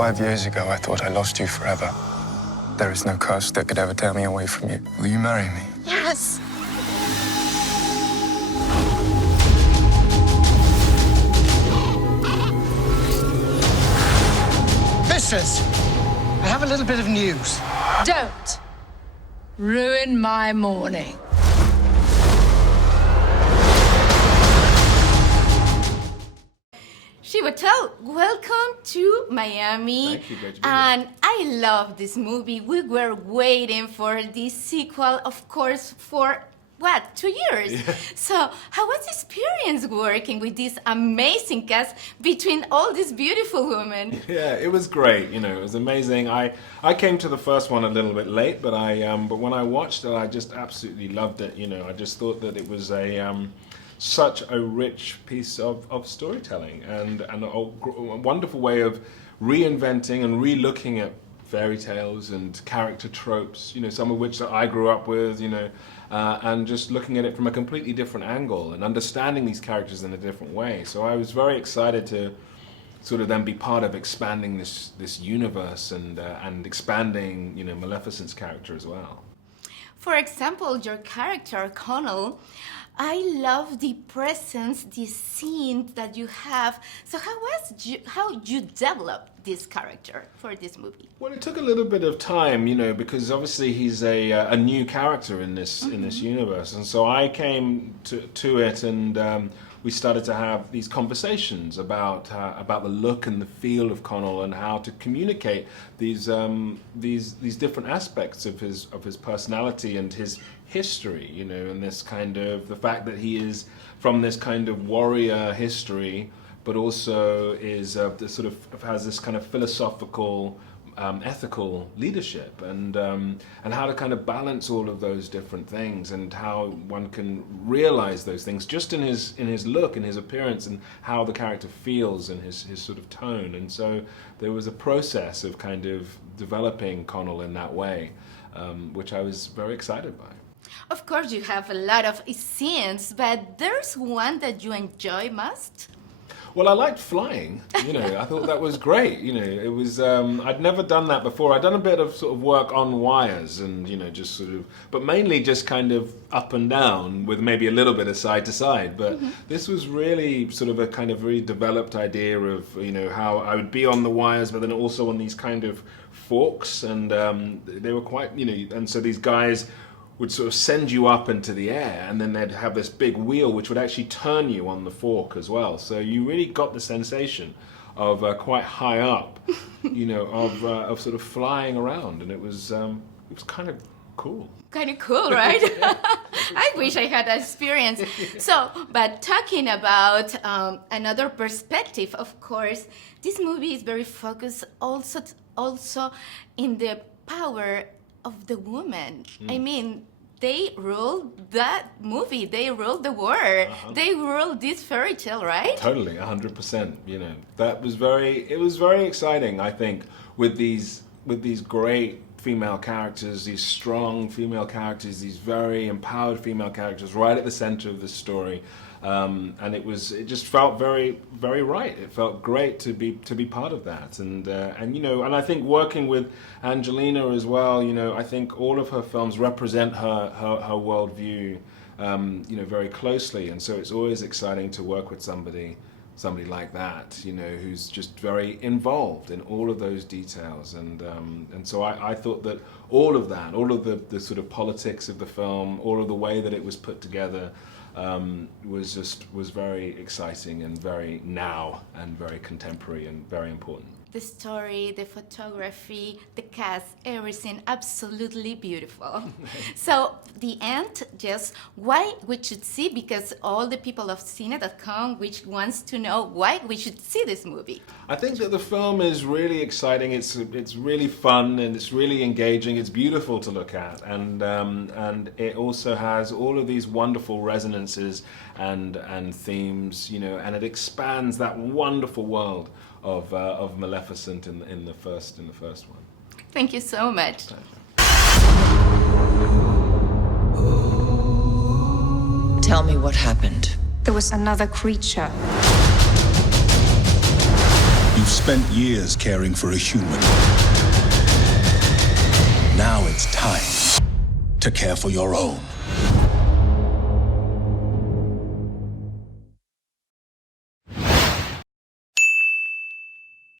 5 years ago, I thought I lost you forever. There is no curse that could ever tear me away from you. Will you marry me? Yes. Mistress, I have a little bit of news. Don't ruin my morning. Chiwetel, welcome to Miami. Thank you, great to be here. And I love this movie. We were waiting for this sequel, of course, for what, 2 years? Yeah. So how was the experience working with this amazing cast between all these beautiful women? Yeah, it was great. You know, it was amazing. I came to the first one a little bit late, but but when I watched it, I just absolutely loved it. You know, I just thought that it was such a rich piece of storytelling and a wonderful way of reinventing and re-looking at fairy tales and character tropes, you know, some of which that I grew up with, you know, and just looking at it from a completely different angle and understanding these characters in a different way. So I was very excited to sort of then be part of expanding this universe and expanding, you know, Maleficent's character as well. For example, your character, Connell, I love the presence, the scene that you have. So how you developed this character for this movie? Well, it took a little bit of time, you know, because obviously he's a new character in this universe, and so I came to it, and we started to have these conversations about the look and the feel of Connell and how to communicate these different aspects of his personality and his history, you know, and this kind of the fact that he is from this kind of warrior history, but also is sort of has this kind of philosophical, ethical leadership, and how to kind of balance all of those different things, and how one can realize those things just in his look and his appearance, and how the character feels and his sort of tone. And so there was a process of kind of developing Connell in that way, which I was very excited by. Of course, you have a lot of scenes, but there's one that you enjoy most? Well, I liked flying, you know, I thought that was great, you know, it was, I'd never done that before. I'd done a bit of sort of work on wires and, you know, just sort of, but mainly just kind of up and down with maybe a little bit of side to side. But this was really sort of a kind of very developed idea of, you know, how I would be on the wires, but then also on these kind of forks, and they were quite, you know, and so these guys would sort of send you up into the air, and then they'd have this big wheel which would actually turn you on the fork as well. So you really got the sensation of quite high up, you know, of sort of flying around, and it was kind of cool. Kind of cool, right? I wish I had that experience. So, but talking about another perspective, of course, this movie is very focused also in the power of the woman. I mean, they ruled that movie. They ruled the world. They ruled this fairy tale, right? Totally, 100%. You know, it was very exciting, I think, with these great female characters, these strong female characters, these very empowered female characters right at the center of the story. And it just felt very, very right. It felt great to be part of that, and you know, and I think working with Angelina as well, you know, I think all of her films represent her worldview, you know, very closely, and so it's always exciting to work with somebody like that, you know, who's just very involved in all of those details, and so I thought that all of the sort of politics of the film, all of the way that it was put together, was very exciting and very now and very contemporary and very important. The story, the photography, the cast, everything absolutely beautiful. So the end, just why we should see, because all the people of Cine.com which wants to know why we should see this movie. I think that the film is really exciting. It's really fun and it's really engaging. It's beautiful to look at, and it also has all of these wonderful resonances and themes, you know, and it expands that wonderful world of Maleficent in the first one. Thank you so much. Tell me what happened. There was another creature. You spent years caring for a human. Now it's time to care for your own.